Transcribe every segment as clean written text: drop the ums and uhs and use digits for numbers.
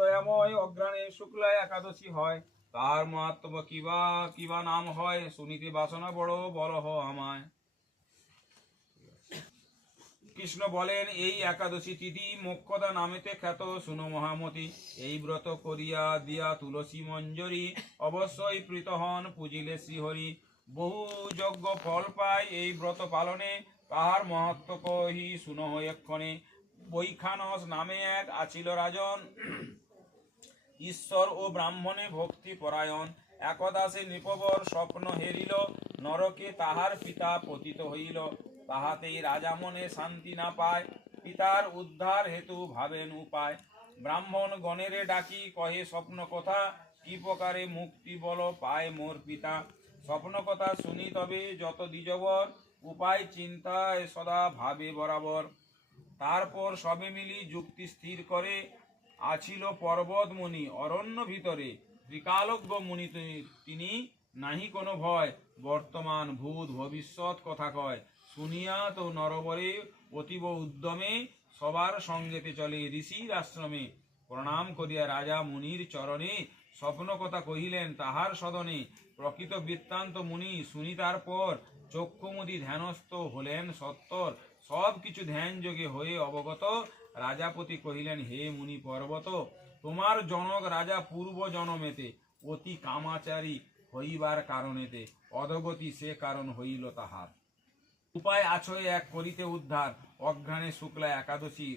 দয়াময় অগ্রাণে শুক্লা একাদশী হয়। তার মাহাত্ম্য কিবা নাম হয়, শুনিতে বাসনা বড় বলহ আমায়। কৃষ্ণ বলেন, এই একাদশী তিথি মোক্ষদা নামেতে খ্যাত, শুনো মহামতি। এই ব্রত করিয়া দিয়া তুলসী মঞ্জরি, অবশ্যই প্রীত হন পুজিলে শ্রীহরি। বহু যজ্ঞ ফল পায় এই ব্রত পালনে, তাহার মহত্ব কহি শুনো এক্ষণে। বৈখানস নামে এক আছিল রাজন, ঈশ্বর ও ব্রাহ্মণে ভক্তি পরায়ণ। একদা সে নৃপবর স্বপ্ন হেরিল, নরকে তাহার পিতা পতিত হইল। তাহাতেই রাজা মনে শান্তি না পায়, পিতার উদ্ধার হেতু ভাবেন উপায়। ব্রাহ্মণ গণেরে ডাকি কহে স্বপ্ন কথা, কি প্রকারে মুক্তি বল পায় মোর পিতা। স্বপ্ন কথা শুনি তবে যত দ্বিজবর, উপায় চিন্তায় সদা ভাবে বরাবর। তারপর সবে মিলি যুক্তি স্থির করে, আছিল পর্বত মুনি অরণ্য ভিতরে। ত্রিকালজ্ঞ মুনি তিনি, নাহি কোনো ভয়, বর্তমান ভূত ভবিষ্যৎ কথা কয়। শুনিয়া তো নরবরে অতীব উদ্যমে, সবার সঙ্গেতে চলে ঋষির আশ্রমে। প্রণাম করিয়া রাজা মুনির চরণে, স্বপ্ন কথা কহিলেন তাহার সদনে। প্রকৃত বৃত্তান্ত মুনি শুনি তারপর, চক্ষুমুদি ধ্যানস্থ হলেন সত্তর। সব কিছু ধ্যান যোগে হয়ে অবগত, রাজাপতি কহিলেন, হে মুনি পর্বত, তোমার জনক রাজা পূর্ব জনমেতে অতি কামাচারী হইবার কারণেতে, অধগতি সে কারণ হইল তাহার। উপায় আছয় এক করিতে উদ্ধার, অঘ্রাণে শুক্লা একাদশী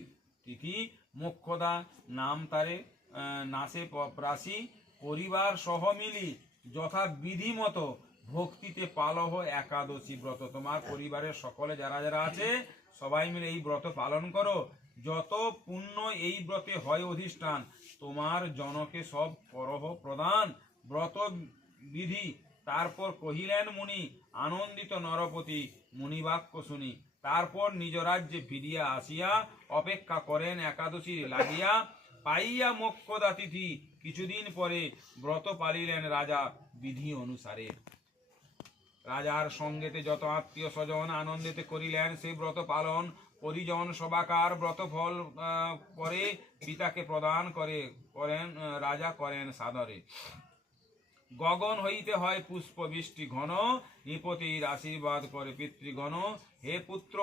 তিথি, মোক্ষদা নাম তারে নাসে প্রাসী। পরিবার সহ মিলি যথা বিধি মতো, ভক্তিতে পালহ একাদশী ব্রত। তোমার পরিবারের সকলে যারা যারা আছে, সবাই মিলে এই ব্রত পালন করো। যত পুণ্য এই ব্রতে হয় অধিষ্ঠান, তোমার জনকে সব করহ প্রদান। ব্রত বিধি তারপর কহিলেন মুনি, আনন্দিত নরপতি মুনিবাক্য শুনি। তারপর নিজ রাজ্যে ফিরিয়া আসিয়া, অপেক্ষা করেন একাদশীর লাগিয়া। পাইয়া মোক্ষদা তিথি কিছুদিন পরে, ব্রত পালিলেন রাজা বিধি অনুসারে। রাজার সঙ্গেতে যত আত্মীয় স্বজন আনন্দেতে করিলেন সেই ব্রত পালন। পরিজন সবাকার ব্রত ফল পরে পিতাকে প্রদান করেন রাজা করেন সাদরে। গগন হইতে হয় পুষ্প বৃষ্টি ঘন, নৃপতির আশীর্বাদ করে পিতৃগণ। হে পুত্র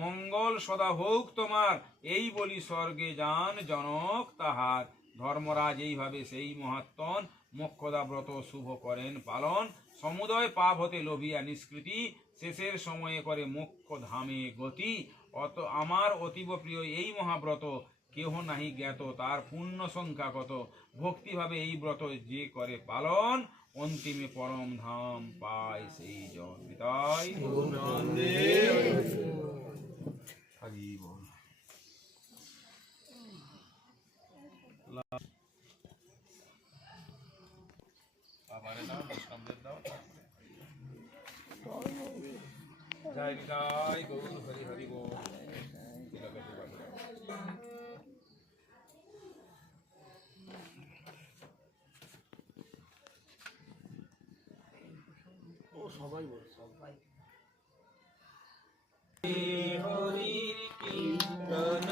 মঙ্গল সদা হোক তোমার, এই বলি স্বর্গে যান জনক তাহার। ধর্মরাজ এইভাবে সেই মহাত্মন, মোক্ষদা ব্রত শুভ করেন পালন। সমুদয় পাপ হতে লোভিয়া নিষ্কৃতি, শেষের সময়ে করে মোক্ষ ধামে গতি। আমার অতীব প্রিয় এই মহাব্রত, কেহ নাহি জ্ঞাত তার পুণ্য সংখ্যা কত। ভক্তিভাবে এই ব্রত যে করে পালন, অন্তিমে পরম ধাম পায় সেই জন। বিদায় হরি বল। জয় জয় গৌর হরি হরি বল। সবাই বল, সবাই হরির কীর্তন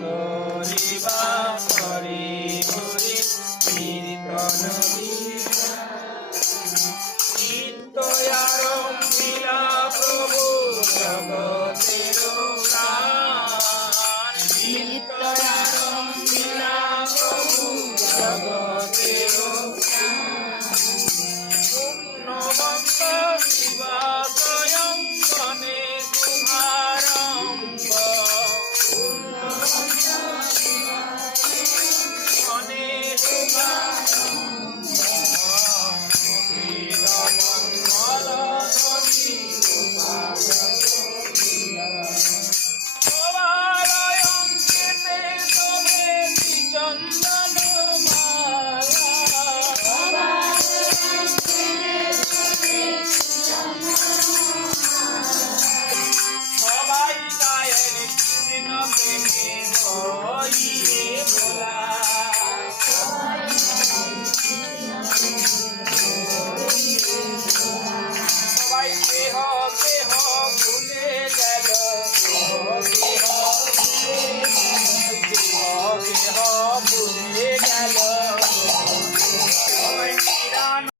হরিবা হরি হরি কীর্তন নিত্যয়ারম্ভিলা প্রভু জগতের প্রাণ। নিত্যয়ারম্ভিলা প্রভু জগতের পুণ্যবন্ত শিবা স্বয়ং গণে শুভারম্ভ। গণে শুভারম্ভ মঙ্গল ধ্বনি শোভারয়ং কেতে শোভে চন্দন মালা। সবাই গায়েন কৃষ্ণ প্রেমে হইরে ভোলা। সবাই দেহ দেহ ভুলে গেল, দেহ ভুলে গেল। গৃহ